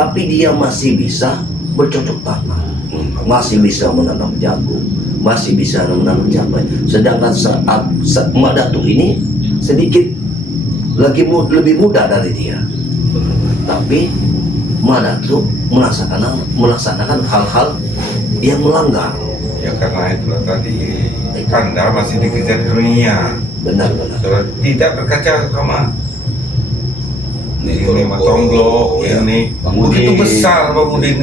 tapi dia masih bisa bercocok tanam, masih bisa menanam jagung, masih bisa menanam cabai. Sedangkan saat Mak Datuk ini sedikit lebih muda dari dia, tapi Mak Datuk melaksanakan hal-hal yang melanggar. Ya karena itulah tadi Anda masih dikejar dunia. Benar-benar. Tidak berkaca sama ini Matomblo, ya. ini begitu besar Bang Udin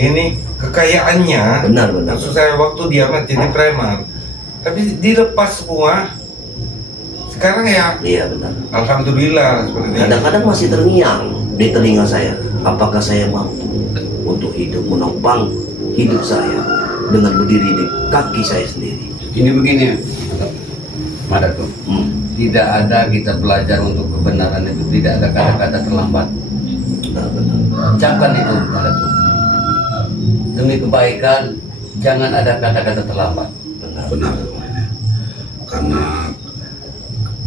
ini kekayaannya. Benar. Maksud saya waktu dia jadi preman, tapi dilepas semua. Sekarang ya, Iya benar. alhamdulillah seperti ini. Kadang-kadang masih terngiang di telinga saya, apakah saya mampu untuk hidup menopang hidup saya dengan berdiri di kaki saya sendiri. Ini begini, Mak Datuk. Tidak ada kita belajar untuk kebenaran itu, tidak ada kata-kata terlambat. Benar. Ucapkan itu, Mak Datuk. Demi kebaikan, jangan ada kata-kata terlambat. Benar. Karena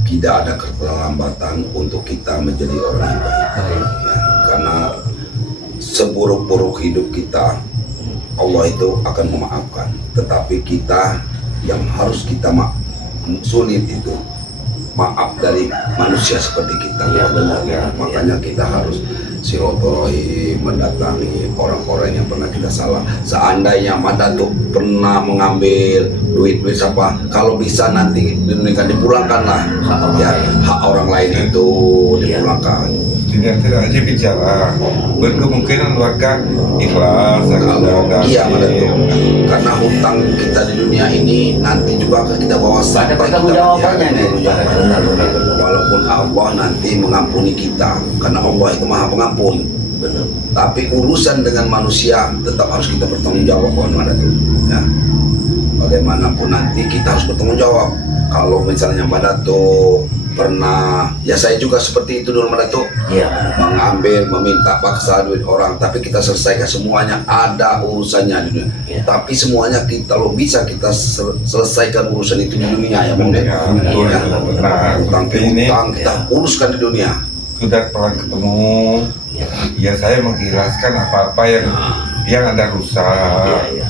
tidak ada keterlambatan untuk kita menjadi orang yang baik. Ya, karena seburuk-buruk hidup kita, Allah itu akan memaafkan. Tetapi kita yang harus kita sulit itu maaf dari manusia seperti kita. Ya, benar. Makanya kita harus silaturahim, mendatangi orang-orang yang pernah kita salah. Seandainya Mak Datuk pernah mengambil duit siapa, kalau bisa nanti dipulangkanlah. Hak orang lain itu dipulangkan. Tidak aja bicara. Berkemungkinan warga ikhlas. Iya Mak Datuk. Karena hutang kita di dunia ini nanti juga akan kita bawa sampai bertanggung jawabannya nih. Walaupun Allah nanti mengampuni kita, karena Allah itu Maha Pengampun. Benar. Tapi urusan dengan manusia tetap harus kita bertanggung jawab, Mak Datuk. Ya. Bagaimanapun nanti kita harus bertanggung jawab. Kalau misalnya Mak Datuk pernah, ya saya juga seperti itu dulu Mak Datuk. Iya. Mengambil, meminta paksa duit orang, tapi kita selesaikan semuanya, ada urusannya di dunia. Ya. Tapi semuanya kalau bisa kita selesaikan urusan itu di dunia ya, Bang. Ya, betul. Nah, Utang ini kita uruskan di dunia. sudah pernah ketemu. Ya saya mengikhlaskan apa-apa yang ada rusak. Iya.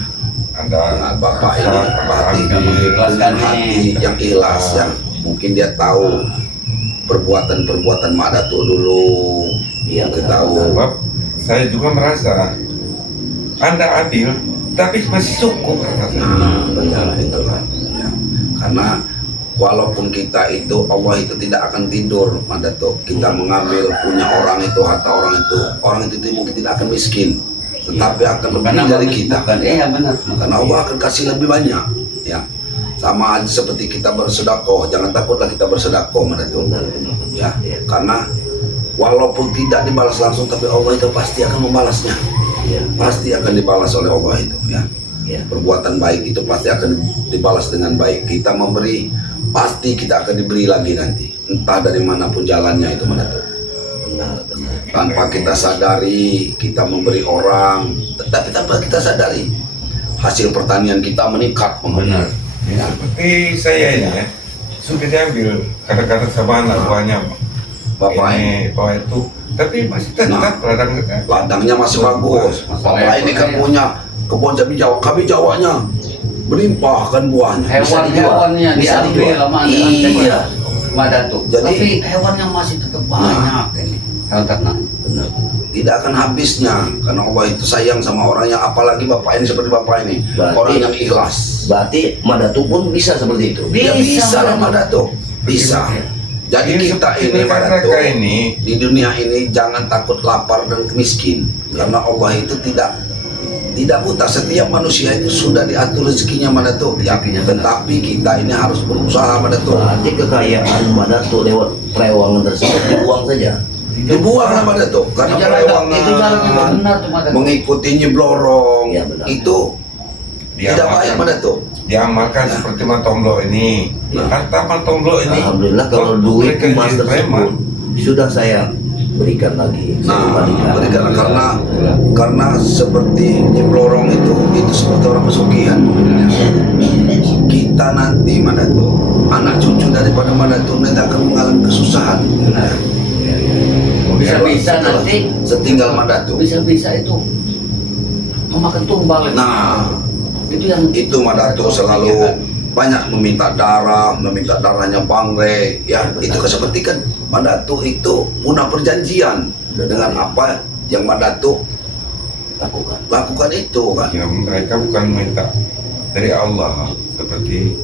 Dengan Bapak ini hati mengikhlaskan hati yang ikhlas, yang mungkin dia tahu perbuatan-perbuatan Mak Datuk dulu. Iya, Kita benar. tahu. Sebab saya juga merasa Anda adil, tapi masih cukup kata saya. Benar itulah. Ya. Karena walaupun kita itu, Allah itu tidak akan tidur, Mak Datuk. Kita mengambil punya orang itu, harta orang itu mungkin tidak akan miskin, tetapi akan lebih dari kita. Iya benar. Karena Allah akan kasih lebih banyak. Ya. Sama aja seperti kita bersedekah, jangan takutlah kita bersedekah, Mak Datuk. Ya. Karena walaupun tidak dibalas langsung, tapi Allah itu pasti akan membalasnya. Iya. Pasti akan dibalas oleh Allah itu. Ya. Iya. Perbuatan baik itu pasti akan dibalas dengan baik. Kita memberi, pasti kita akan diberi lagi nanti, entah dari manapun jalannya itu Mak Datuk. Benar. Tanpa kita sadari kita memberi orang, tetapi tanpa kita sadari hasil pertanian kita meningkat. Benar. Ya, seperti saya ini ya, sudah diambil kadang-kadang sama anak buahnya Bapak ini, Bapak itu, tapi masih tetap ladangnya masih bagus. Bapak ini kan punya kebun kami Jawanya berlimpah kan buahnya. Hewan-hewannya Bisa diambil dijual. sama Iya. Mak Datuk. Jadi- Tapi hewannya masih tetap banyak ini. Hewan ternak. Benar. Tidak akan habisnya, karena Allah itu sayang sama orangnya, apalagi Bapak ini seperti Bapak ini, Berarti- orang yang ikhlas. Berarti Mak Datuk pun bisa seperti itu. Ya bisa lah Mak Datuk, bisa. Jadi kita ini Mak Datuk, mereka ini di dunia ini jangan takut lapar dan miskin, karena Allah itu tidak buta. Setiap manusia itu sudah diatur rezekinya Mak Datuk. Ya, tetapi kita ini harus berusaha Mak Datuk. Berarti kekayaan Mak Datuk lewat perewangan tersebut dibuang saja. Dibuang lah Mak Datuk, karena Itu cara juga benar tuh Mak Datuk. mengikuti nyeblorong Ya, benar. itu tidak baik Mak Datuk. diamalkan seperti Matomblo ini. Ya. Harta Matomblo ini. Alhamdulillah kalau waktu duit mereka emas jadi tersebut preman, sudah saya berikan lagi. Saya kembalikan. Berikan karena seperti nyeblorong itu seperti orang pesugihan. Kita nanti Mak Datuk, anak cucu daripada Mak Datuk nanti akan mengalami kesusahan. Bisa-bisa nanti setinggal Madatu. bisa-bisa itu memakan tumbal. Nah, Itu yang itu Madatu selalu banyak meminta darahnya Bang Rey, ya itu seperti kan Madatu itu guna perjanjian dengan apa yang Madatu lakukan itu kan. Ya, mereka bukan minta dari Allah seperti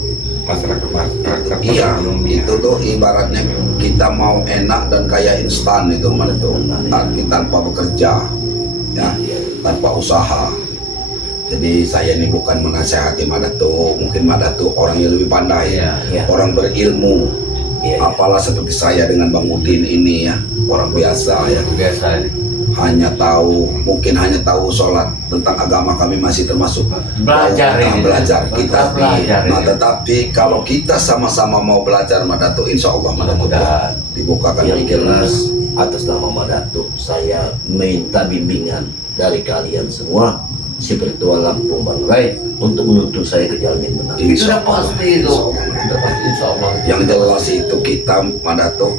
masyarakat Iya, umumnya. itu tuh ibaratnya kita mau enak dan kaya instan itu Madatu, tanpa bekerja, ya, tanpa usaha. Jadi saya ini bukan menasehati Madatu, mungkin Madatu orang yang lebih pandai, Iya. orang berilmu. Apalah seperti saya dengan Bang Udin ini ya, orang biasa ya, biasa mungkin hanya tahu sholat, tentang agama kami masih termasuk belajar ini. belajar kita. Belajar Nah, ini. tetapi kalau kita sama-sama mau belajar Madatu, insya Allah Madatu Mudah-mudahan. dibukakan Yang pikiran. jelas atas nama Madatu saya minta bimbingan dari kalian semua spiritual Lampung Bang Ray untuk menuntun saya ke jalan yang benar. Itu Insya udah pasti itu. Udah pasti insya Allah. Yang jelas itu kita Madatu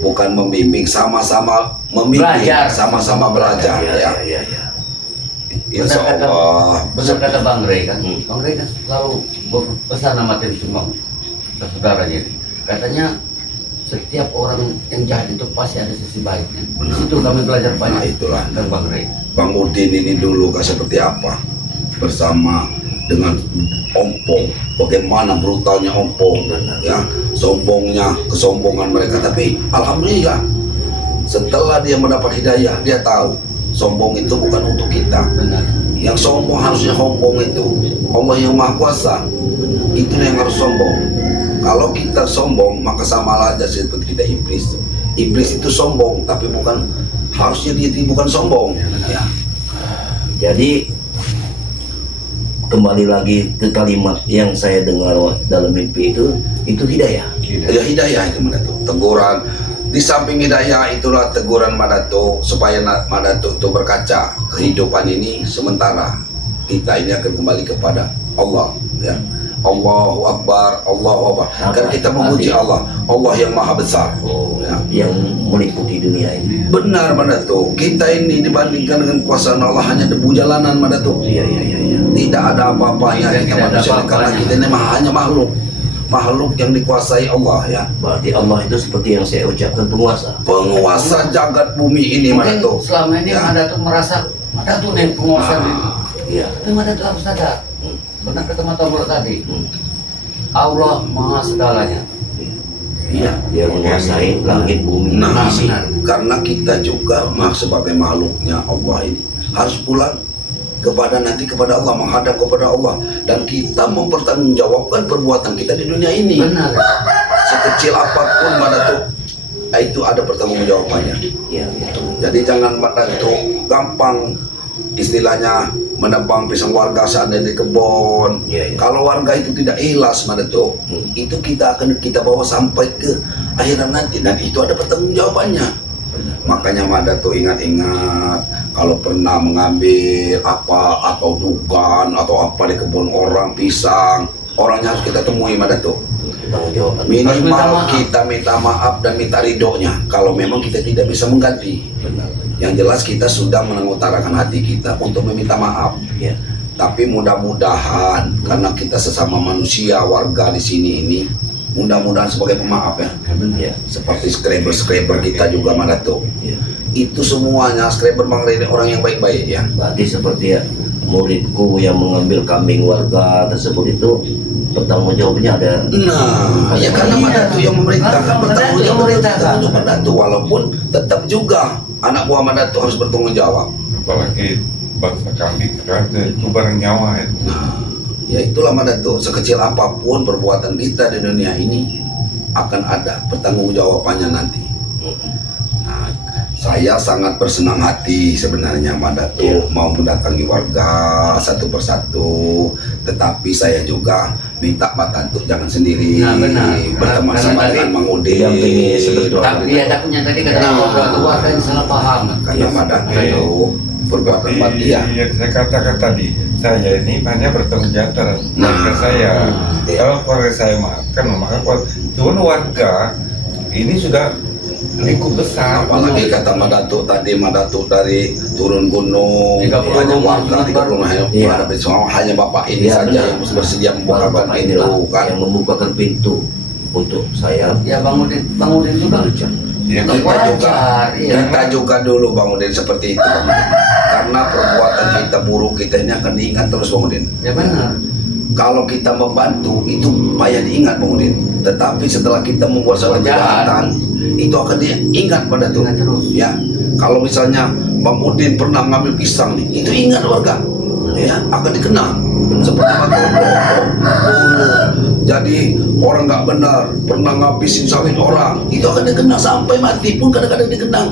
bukan membimbing, sama-sama membimbing, Belajar. sama-sama belajar ya. Ya. Insya Benar kata- Allah. Benar kata Bang Rey kan. Hmm. Bang Rey kan selalu berpesan sama tim semua saudaranya. Katanya setiap orang yang jahat itu pasti ada sisi baiknya. Di situ kami belajar Nah, banyak. itulah. Dan Bang Rey. Bang Udin ini dulu kan seperti apa bersama dengan Ompong, bagaimana brutalnya Ompong, ya, sombongnya, kesombongan mereka. Tapi alhamdulillah setelah dia mendapat hidayah, dia tahu sombong itu bukan untuk kita. Benar. Yang sombong harusnya sombong itu Allah yang Maha Kuasa, itu yang harus sombong. Kalau kita sombong maka sama aja seperti kita iblis. Iblis itu sombong, tapi bukan harusnya dia bukan sombong. Ya. Jadi kembali lagi ke kalimat yang saya dengar dalam mimpi itu hidayah. Ya, hidayah itu Madatu. Teguran di samping hidayah itulah teguran Madatu supaya Madatu itu berkaca kehidupan ini sementara. Kita ini akan kembali kepada Allah, ya. Allahu Akbar, Allahu Akbar. Karena kita memuji Allah, Allah yang Maha Besar. Ya. Yang meliputi dunia ini. Benar Madatu. Kita ini dibandingkan dengan kuasa Allah hanya debu jalanan Madatu. Iya. Tidak ada apa-apanya Dan kita tidak ada manusia karena apa-apanya. kita ini hanya makhluk yang dikuasai Allah ya. Berarti Allah itu seperti yang saya ucapkan penguasa. Penguasa jagat bumi ini Mungkin Madatu. selama ini Ya. Madatu merasa Madatu nih penguasa ini. Iya. Tapi Madatu harus sadar. Benar kata Mata Mulut tadi. Hmm. Allah Maha segalanya. Iya. Dia menguasai langit bumi. Nah, isi. karena kita juga sebagai makhluknya Allah ini harus pulang kepada Allah, menghadap kepada Allah, dan kita mempertanggungjawabkan perbuatan kita di dunia ini. Benar. Sekecil apapun Madatu, itu ada pertanggungjawabannya. Iya. Jadi jangan Madatu gampang istilahnya menebang pisang warga seandainya di kebun. Iya. Kalau warga itu tidak ikhlas Madatu, itu kita akan kita bawa sampai ke akhirat nanti, dan itu ada pertanggungjawabannya. Makanya Madatu ingat-ingat kalau pernah mengambil apa atau dukan atau apa di kebun orang pisang, orangnya harus kita temui Madatu. Tanggung jawab. Harus minta Minimal maaf. kita minta maaf dan minta ridhonya kalau memang kita tidak bisa mengganti. Benar. Yang jelas kita sudah mengutarakan hati kita untuk meminta maaf. Iya. Tapi mudah-mudahan karena kita sesama manusia warga di sini ini, mudah-mudahan sebagai pemaaf ya. Iya. Seperti skreber kita juga Madatu. Iya. Itu semuanya skreber Bang Rey orang yang baik-baik ya. Berarti seperti ya muridku yang mengambil kambing warga tersebut itu bertanggung jawabnya ada. Nah, ya karena Madatu yang memerintahkan bertanggung jawab Madatu, walaupun tetap juga anak buah Madatu harus bertanggung jawab. Apalagi bangsa kambing sekarang itu barang nyawa itu. Nah, ya itulah Madatu, sekecil apapun perbuatan kita di dunia ini akan ada pertanggungjawabannya nanti. Nah, saya sangat bersenang hati sebenarnya Madatu Iya. mau mendatangi warga satu persatu, tetapi saya juga minta Madatu jangan sendiri, Nah, benar. bersama-sama Karena dengan tadi Mang Udin. didampingi spiritual. Tapi ya takutnya tadi kata Nah. keluarga kan salah paham. Karena Madatu perbuatan Seperti matia. yang saya katakan tadi, saya ini hanya bertanggung jawab terhadap keluarga saya. iya. Kalau keluarga saya makan, maka cuman warga ini sudah lingkup besar. Apalagi kata Madatuk tadi, Madatuk dari turun gunung, 30 banyak rumah, warga, 30 rumah yang Iya. menghadapi semua, hanya bapak ini Iya, saja benar. yang bersedia membukakan Bapak inilah pintu kan. yang membukakan pintu untuk saya Ya Bang Udin juga bekerja. Ya, Kita Kita juga, wajar, iya. kita juga dulu Bang Udin seperti itu Bang Udin. Karena perbuatan kita buruk kita ini akan diingat terus Bang Udin. Ya benar. Kalau kita membantu itu payah diingat Bang Udin. Tetapi setelah kita membuat suatu kejahatan itu akan diingat pada tuh. Ingat terus. Ya, kalau misalnya Bang Udin pernah ngambil pisang nih, itu ingat warga. Ya, akan dikenal. Seperti Bang dulu jadi orang nggak benar, pernah ngabisin sawit orang, itu akan dikenal sampai mati pun kadang-kadang dikenal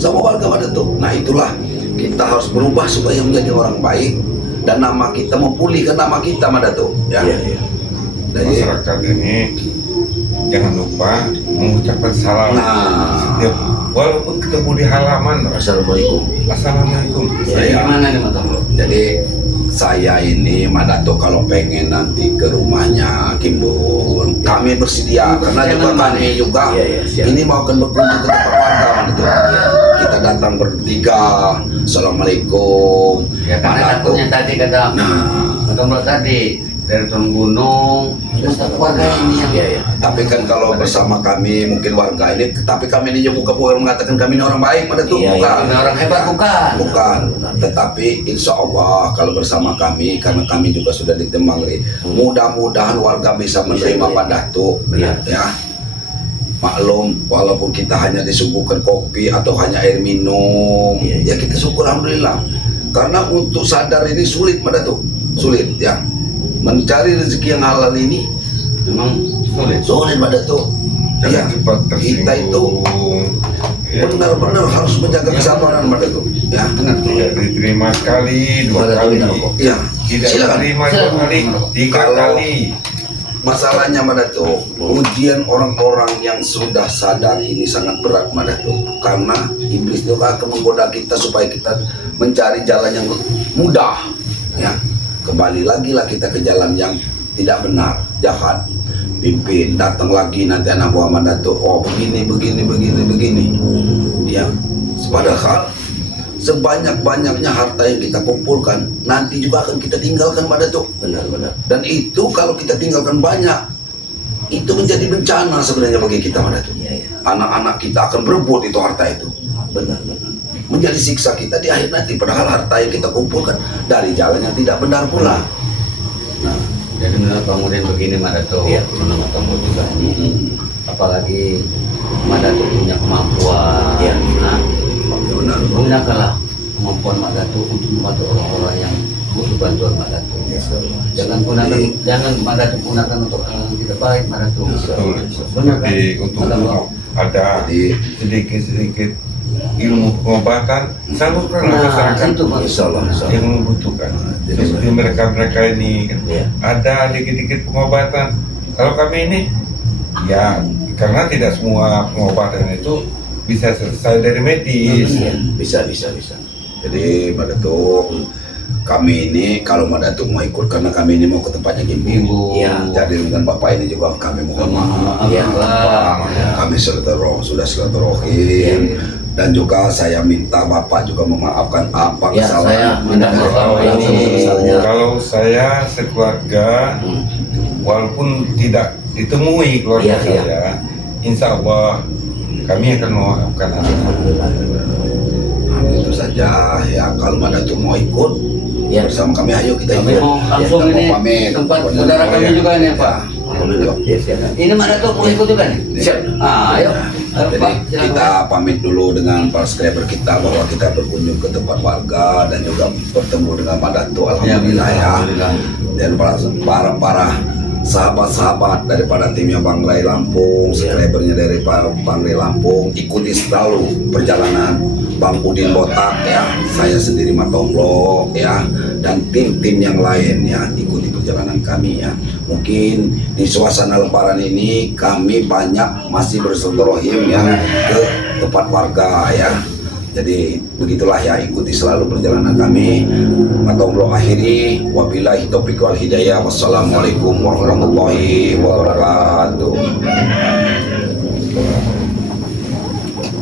sama warga pada tuh. Nah itulah kita harus berubah supaya menjadi orang baik dan nama kita memulihkan nama kita pada tuh. Ya. Iya, iya. Jadi, masyarakat ini jangan lupa mengucapkan salam nah, setiap walaupun ketemu di halaman. Assalamualaikum. Assalamualaikum. Jadi gimana nih Mas Bro? jadi saya ini Madato kalau pengen nanti ke rumahnya Kimbul, kami bersedia karena Jangan juga mana? kami juga Iya, iya, siap. ini mau akan berkunjung ke tempat warga Madato. Kita datang bertiga, assalamualaikum Ya karena Madato. takutnya tadi kata Nah, Bro tadi dari turun gunung, terus warga ini yang Iya, iya. tapi kan kalau bersama kami mungkin warga ini, tapi kami ini juga bukan mengatakan kami ini orang baik Madato, Iya, iya. bukan. Ini orang hebat bukan? Bukan, tetapi insya Allah kalau bersama kami, karena kami juga sudah ditimbang, mudah-mudahan warga bisa menerima Iya. Pak Datuk, Iya. ya. Maklum, walaupun kita hanya disuguhkan kopi atau hanya air minum, Iya. ya kita syukur alhamdulillah. Karena untuk sadar ini sulit Pak Datuk, sulit ya. Mencari rezeki yang halal ini Memang sulit. sulit Pak Datuk. Jangan Ya, cepat tersinggung. kita itu Ya, benar-benar harus menjaga kesabaran Pak Datuk, ya. Benar. tidak diterima sekali, dua Boleh kali, minum rokok? Iya, tidak silakan. diterima dua Silakan. kali, tiga Kalau- kali. Masalahnya Madato, ujian orang-orang yang sudah sadar ini sangat berat Madato, karena iblis itu akan menggoda kita supaya kita mencari jalan yang mudah, ya. Kembali lagi lah kita ke jalan yang tidak benar, jahat. Pimpin, datang lagi nanti anak buah Madato, oh begini, ya. Padahal sebanyak-banyaknya harta yang kita kumpulkan nanti juga akan kita tinggalkan Madato. Benar-benar. Dan itu kalau kita tinggalkan banyak, itu menjadi bencana sebenarnya bagi kita Madato. Iya, iya. Anak-anak kita akan berebut itu harta itu. Benar-benar. Menjadi siksa kita di akhir nanti. Padahal harta yang kita kumpulkan dari jalan yang tidak benar pula. Nah, jadi menurut Bang Udin begini Madato, Iya. menurut kamu juga ini, apalagi Madato punya kemampuan, Iya. nah, Benar. gunakanlah kemampuan Madato untuk membantu orang-orang yang butuh bantuan Madato. Jangan Madato gunakan untuk hal yang tidak baik Madato. Betul. Benar kan? Jadi untuk ada Jadi sedikit-sedikit ilmu pengobatan salurkan Nah, masyarakat itu Mas. Insya Allah, insya Allah. yang membutuhkan. Jadi Seperti mereka ini kan, Iya. ada dikit-dikit pengobatan. Kalau kami ini ya karena tidak semua pengobatan itu bisa selesai dari medis. Iya, bisa. jadi Madato, kami ini kalau Madato mau ikut karena kami ini mau ke tempatnya Gimbing. Ibu. Iya. Jadi dengan Bapak ini juga kami mohon maaf. Iya. Kami sudah silaturahim. Dan juga saya minta Bapak juga memaafkan apa Ya, saya kesalahan. minta maaf Kalau ini. misalnya Kalau saya sekeluarga, walaupun tidak ditemui keluarga Iya, iya. saya, insya Allah kami akan memaafkan anak. Nah, itu saja ya, kalau Madato mau ikut Ya. bersama kami, ayo kita Kami ikut. mau langsung Kita mau ini pamit. tempat Kepada saudara kami ya. juga nih Pak. Alhamdulillah. Ya, silakan. Ini Madato mau ikut juga nih? Siap. Ayo. Ayo Jadi Pak, silakan, kita Pak. pamit dulu dengan para subscriber kita bahwa kita berkunjung ke tempat warga dan juga bertemu dengan Madato. Alhamdulillah ya. Alhamdulillah. Dan para sahabat-sahabat daripada timnya Bang Ray Lampung, subscribernya dari Bang Ray Lampung, ikuti selalu perjalanan Bang Udin Botak ya, saya sendiri Matomblo ya, dan tim-tim yang lain ya, ikuti perjalanan kami ya. Mungkin di suasana lebaran ini kami banyak masih bersilaturahim ya ke tempat warga ya. Jadi begitulah ya, ikuti selalu perjalanan kami. Matomblo akhiri, wabillahi taufiq wal hidayah. Wassalamualaikum warahmatullahi wabarakatuh.